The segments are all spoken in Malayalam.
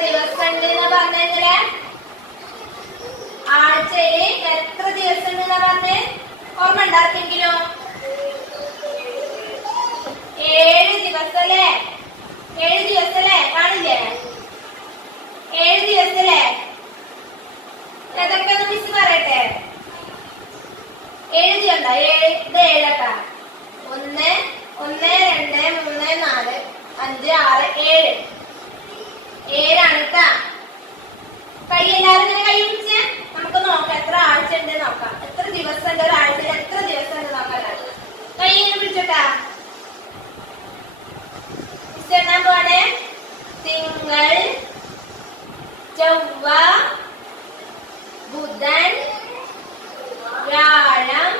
ദിവസം ഉണ്ട് എത്ര ദിവസം ഉണ്ട് ഓർമ്മ ഉണ്ടാക്കിയെങ്കിലോ ഏഴ് ദിവസല്ലേ? ഏഴ് ദിവസല്ലേ? കാണില്ലേ? ഏഴ് ദിവസല്ലേ? ഏതൊക്കെ മിസ് പറയട്ടെ? ഏഴ് ദിവസം ഏഴ് ഇത് ഏഴട്ടാ കൈ എല്ലാവരും ഇങ്ങനെ കൈ പിടിച്ച് നമുക്ക് നോക്കാം. എത്ര ആഴ്ച ഉണ്ട് നോക്കാം. എത്ര ദിവസം ഉണ്ട്? ഒരാഴ്ചയിൽ എത്ര ദിവസം ഉണ്ട് നോക്കാം. കൈ ഇങ്ങനെ പിടിച്ചോട്ടാ. എണ്ണാൻ പോണേ തിങ്കൾ ചൊവ്വ ബുധൻ വ്യാഴം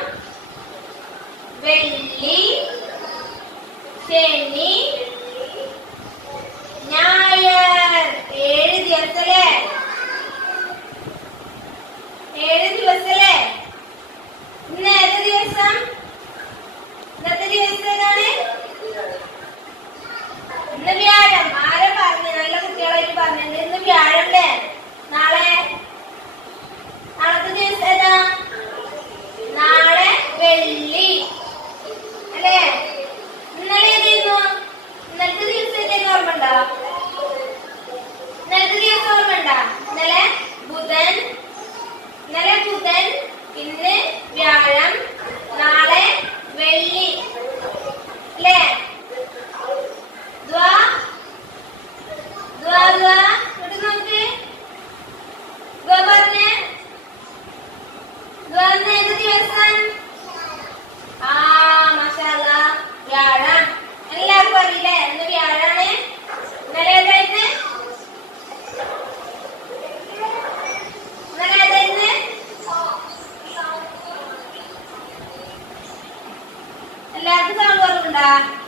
വെള്ളി ശനി இன்று வியாழம் நாளை Dadah.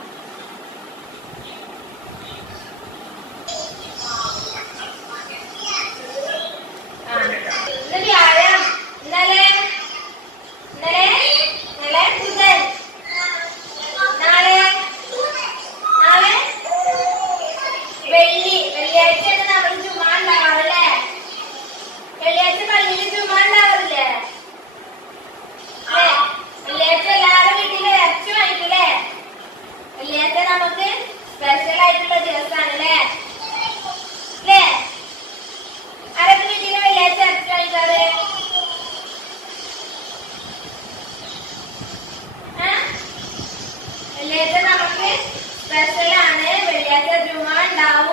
വെള്ളിയാഴ്ച നമുക്ക് സ്പെഷ്യലാണ് വെള്ളിയാഴ്ച ദ്രുമ ഉണ്ടാവും.